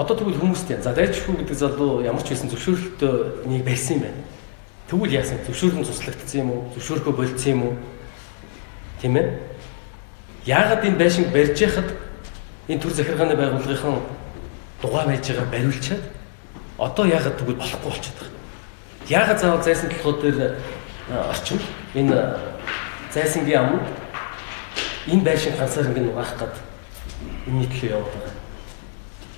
Одоо тэгвэл хүмүүстэй за дайчгүй гэдэг залуу ямар ч байсан зөвшөөрөлтөө энийг барьсан юм байна. Тэгвэл яасан зөвшөөрөл туслагдсан юм уу? Зөвшөөрөхөө болцсон юм уу? Тийм ээ. Яагаад энэ байшинг барьж яхад энэ төр захиргааны байгууллагын дугаа байж байгаа бариулчаад одоо яагаад тэгвэл болохгүй болчиход байгаа. Яагаад заавал зайсан толгой дээр орчим энэ зайсангийн амд энэ байшин ганцаар ингэ нугаах гээд энэ төлөө яваад байгаа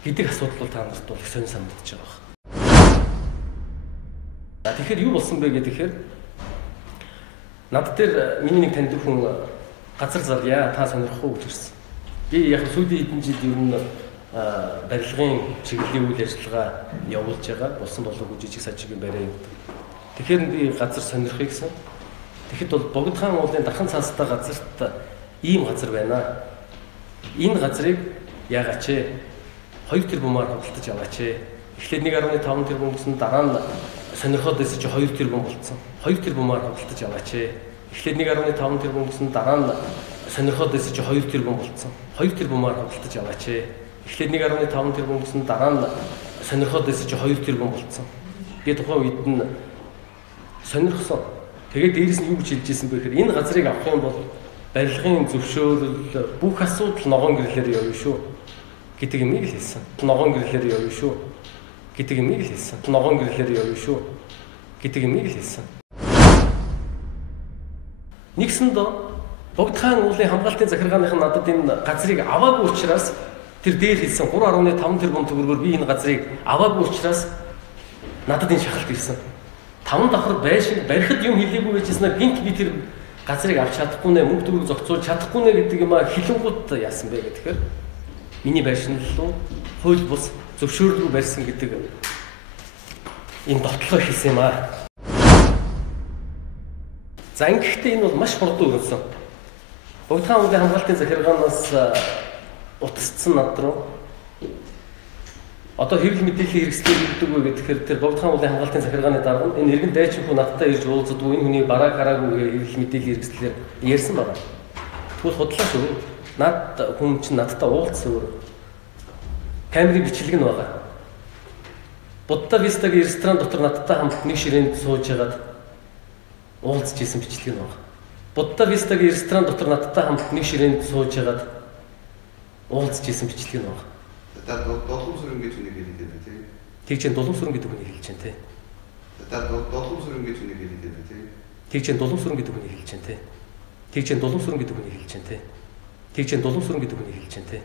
гэдэг асуудал бол та нарт бол их сонир санагдаж байгаа байна. Тэгэхээр юу болсон бэ гэхээр над дээр миний нэг таньд хүн газар залъя та сонирхгүй гэж ирсэн. Би яг сүүлийн хэдэн жил ер нь барилгын чиглэлийн үйл ажиллагаа явуулж байгаа. Болсон болоогүй жижиг сажигийн барай юм. Тэгэхээр би газар сонирхыг гэсэн. Тэгэхэд бол Богд хаан уулын дархан цаастай газарт ийм газар байна. Энэ газрыг яагаач ээ 2 тэрбумаар худалдаж аваач ээ. Эхлээд 1.5 тэрбум гэсэн дараа нь сонирхоод байсан чи 2 тэрбум болцсон. 2 тэрбумаар худалдаж аваач ээ. Эхлээд 1.5 тэрбум гэсэн дараа нь сонирхоод байсан чи 2 тэрбум болцсон. 2 тэрбумаар худалдаж аваач ээ. Эхлээд 1.5 тэрбум гэсэн дараа нь сонирхоод байсан чи 2 тэрбум болцсон. Би тухайн үед нь сонирхсон. Тэгээд дээрэс нь юу гэж хэлж ирсэн бэ гэхээр энэ газрыг авах юм бол барилгын зөвшөөрөл бүх асуудал ногоон гэрлээр явна шүү гэдэг юм ийг л хэлсэн. Ногоон гэрлээр явна шүү гэдэг юм ийг л хэлсэн. Ногоон гэрлээр явна шүү гэдэг юм ийг л хэлсэн. Нэгсэнд Богд хаан уулын хамгаалтын захиргааных нь надад энэ газрыг аваагүй учраас тэр дээр хэлсэн 3.5 тэрбум төгрөгөөр би энэ газрыг аваагүй учраас надад энэ шахалт ирсэн. 5 давхар байшин барихад юм хэлээгүй байжснаа гинт би тэр газрыг авч чадахгүй нэ мөнгө төгрөг зохицуулж чадахгүй нэ гэдэг юм а хилэнгууд яасан бэ гэхээр миний байшин руу хууль бус зөвшөөрлгүй барьсан гэдэг энэ дотлоо хийсэн юм а. За ингэхдээ энэ бол маш хурдан өрнөсөн. Богд хаан уулын хамгаалтын захиргаанаас утасцсан над руу одоо хэвлэл мэдээллийн хэрэгсэл гэдэг үү гэхээр тэр Богд хаан уулын хамгаалтын захиргааны дарга энэ иргэн дайчин хүн надтай ирж уулздаг энэ хүний бараа гараагүй хэвлэл мэдээллийн хэрэгслээр ярьсан байна. Тэгвэл худлаа шүү. Над хүн чинь надтай уулзсан өөр. Камерын бичлэг нь байгаа. Будда Вистагийн ресторан дотор надтай хамт нэг ширээнд сууж ягаад уулзж исэн бичлэг нь байгаа. Будда Вистагийн ресторан дотор надтай хамт нэг ширээнд сууж ягаад уулзж исэн бичлэг нь байгаа. Та долгом сүрэн гэж үнийг хэлээд байдаг тийм. Тэгж долгом сүрэн гэдэг үнийг хэлж байна те. Та долгом сүрэн гэж үнийг хэлээд байдаг тийм. Тэгж долгом сүрэн гэдэг үнийг хэлж байна те. Тэгж долгом сүрэн гэдэг үнийг хэлж байна те. Тэгж долгом сүрэн гэдэг үнийг хэлж байна те.